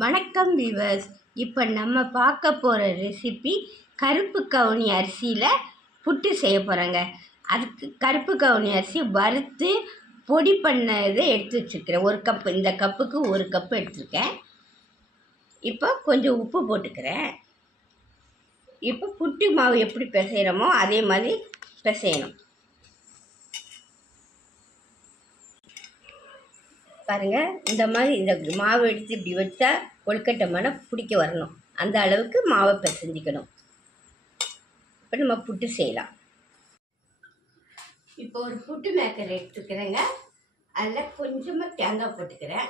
வணக்கம் விவர்ஸ் இப்போ நம்ம பார்க்க போகிற ரெசிபி கருப்பு கவுனி அரிசியில் புட்டு செய்ய போகிறோங்க அதுக்கு கருப்பு கவுனி அரிசி வறுத்து பொடி பண்ணதை எடுத்து வச்சுருக்கிறேன். ஒரு கப்பு இந்த கப்புக்கு ஒரு கப்பு எடுத்துருக்கேன். இப்போ கொஞ்சம் உப்பு போட்டுக்கிறேன். இப்போ புட்டு மாவு எப்படி பிசைகிறோமோ அதே மாதிரி பிசையணும். பாருங்கள் இந்த மாதிரி இந்த மாவு எடுத்து இப்படி வச்சா கொழுக்கட்டை மனை பிடிக்க வரணும். அந்த அளவுக்கு மாவை பிசைஞ்சிக்கணும். இப்போ நம்ம புட்டு செய்யலாம். இப்போ ஒரு புட்டு மேக்கர் எடுத்துக்கிறேங்க. அதில் கொஞ்சமாக தேங்காய் போட்டுக்கிறேன்.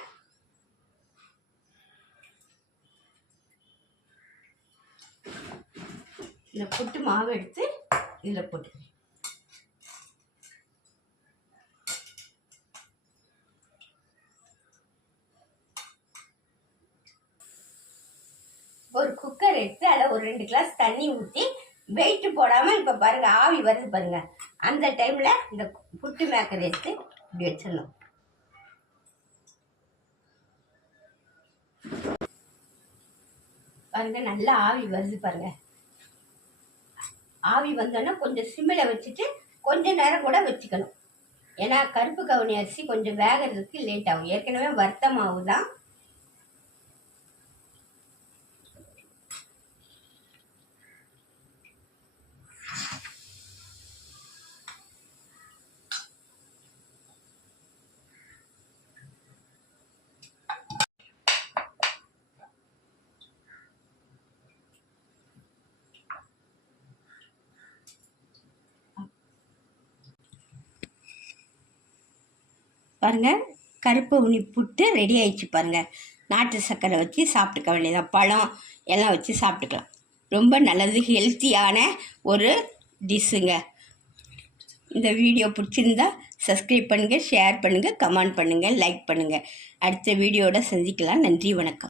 இந்த புட்டு மாவு எடுத்து இதில் போட்டுக்கிறேன் ஒரு குக்கர் எடுத்து அதில் ஒரு ரெண்டு கிளாஸ் தண்ணி ஊற்றி வெயிட்டு போடாமல் இப்போ பாருங்கள் ஆவி வருது பாருங்கள் அந்த டைமில் இந்த புட்டு மேக்கர் எடுத்து இப்படி வச்சிடணும். பாருங்க நல்லா ஆவி வருது பாருங்க. ஆவி வந்தோன்னா கொஞ்சம் சிம்மில் வச்சுட்டு கொஞ்ச நேரம் கூட வச்சுக்கணும். ஏன்னா கருப்பு கவுனி அரிசி கொஞ்சம் வேகிறதுக்கு லேட் ஆகும். ஏற்கனவே வறுத்த மாவு தான் பாருங்கள் கருப்பு உனி புட்டு ரெடி ஆயிடுச்சு பாருங்கள் நாட்டு சர்க்கரை வச்சு சாப்பிட்டுக்க வேண்டியதான் பழம் எல்லாம் வச்சு சாப்பிட்டுக்கலாம். ரொம்ப நல்லது ஹெல்த்தியான ஒரு டிஷ்ஷுங்க இந்த வீடியோ பிடிச்சிருந்தா சப்ஸ்கிரைப் பண்ணுங்கள் ஷேர் பண்ணுங்கள் கமெண்ட் பண்ணுங்கள் லைக் பண்ணுங்கள் அடுத்த வீடியோட சந்திக்கலாம். நன்றி வணக்கம்.